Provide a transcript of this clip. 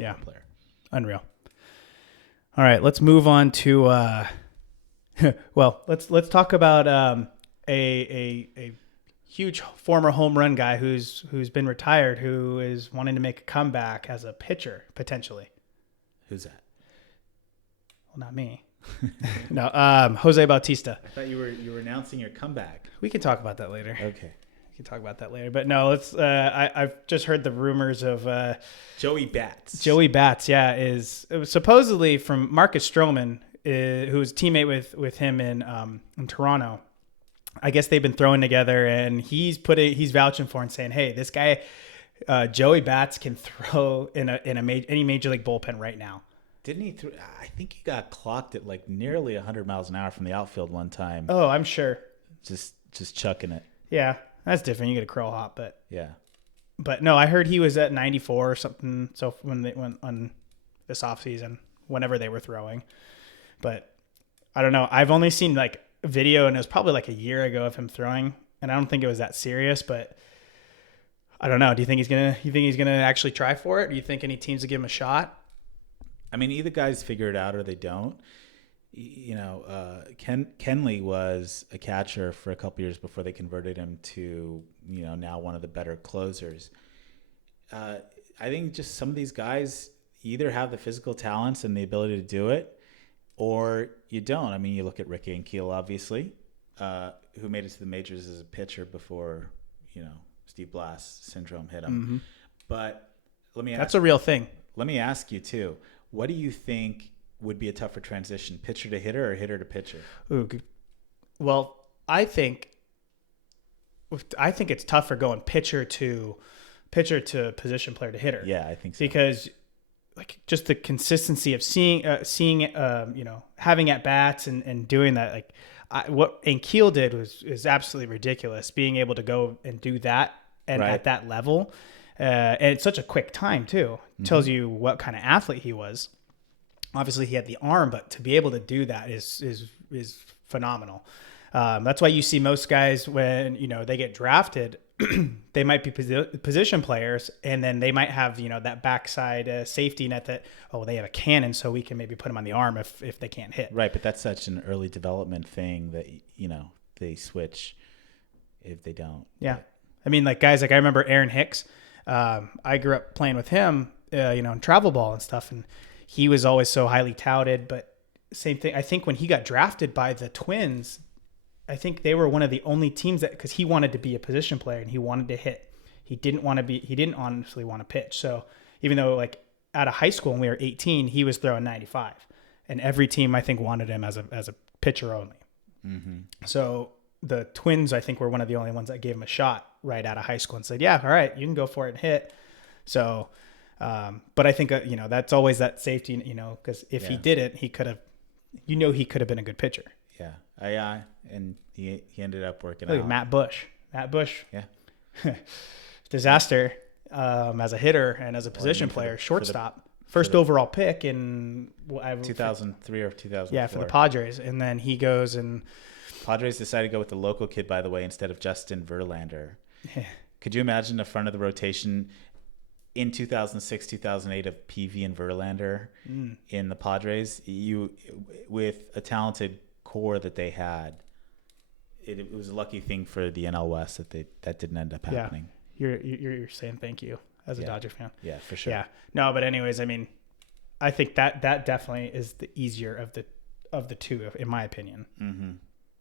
Yeah. player. Unreal. All right, let's move on to well, let's talk about a huge former home run guy who's been retired, who is wanting to make a comeback as a pitcher potentially. Who's that? Well, not me. No, Jose Bautista. I thought you were announcing your comeback. We can talk about that later. Okay. We can talk about that later. But no, let's. I've just heard the rumors of Joey Bats. Joey Bats. Yeah, it was supposedly from Marcus Stroman, who was a teammate with him in Toronto. I guess they've been throwing together, and he's vouching for and saying, "Hey, this guy, Joey Bats, can throw in any major league bullpen right now." Didn't he? I think he got clocked at like nearly 100 miles an hour from the outfield one time. Oh, I'm sure. Just chucking it. Yeah, that's different. You get a crow hop, Yeah. but no, I heard he was at 94 or something. So when they went on this offseason, whenever they were throwing, but I don't know. I've only seen like a video, and it was probably like a year ago of him throwing, and I don't think it was that serious. But I don't know. Do you think he's gonna actually try for it? Do you think any teams will give him a shot? I mean, either guys figure it out or they don't. You know, Kenley was a catcher for a couple years before they converted him to, you know, now one of the better closers. I think just some of these guys either have the physical talents and the ability to do it, or you don't. I mean, you look at Rick Ankiel, obviously, who made it to the majors as a pitcher before, you know, Steve Blass syndrome hit him. Mm-hmm. But That's a real thing. Let me ask you too. What do you think would be a tougher transition, pitcher to hitter or hitter to pitcher? Ooh, well, I think it's tougher going pitcher to position player to hitter. Yeah, I think so. Because like just the consistency of seeing you know, having at bats and doing that, like what Ankiel did was absolutely ridiculous. Being able to go and do that and Right. at that level. And it's such a quick time too. Tells you what kind of athlete he was. Obviously he had the arm, but to be able to do that is phenomenal. That's why you see most guys when, you know, they get drafted, they might be position players, and then they might have, you know, that backside safety net that, oh, they have a cannon, so we can maybe put them on the arm if they can't hit. Right, but that's such an early development thing that, you know, they switch if they don't. Yeah. I mean, like guys, like I remember Aaron Hicks. I grew up playing with him, you know, in travel ball and stuff. And he was always so highly touted, but same thing. I think when he got drafted by the Twins, I think they were one of the only teams that, cause he wanted to be a position player and he wanted to hit. He didn't honestly want to pitch. So even though like out of high school when we were 18, he was throwing 95 and every team I think wanted him as a pitcher only. Mm-hmm. So the Twins, I think, were one of the only ones that gave him a shot right out of high school and said, yeah, all right, you can go for it and hit. So, but I think, you know, that's always that safety, you know, because if he didn't, he could have been a good pitcher. Yeah. And he ended up working Look out. at Matt Bush. Yeah. Disaster as a hitter and as a position player, shortstop. First overall pick in 2003 or 2004. Yeah, for the Padres. And then he goes and Padres decided to go with the local kid, by the way, instead of Justin Verlander. Could you imagine the front of the rotation in 2006, 2008 of PV and Verlander in the Padres? With a talented core that they had, it was a lucky thing for the NL West that didn't end up happening. Yeah. You're saying thank you as a Dodger fan. Yeah, for sure. Yeah. No, but anyways, I mean, I think that definitely is the easier of the two, in my opinion. Mm-hmm.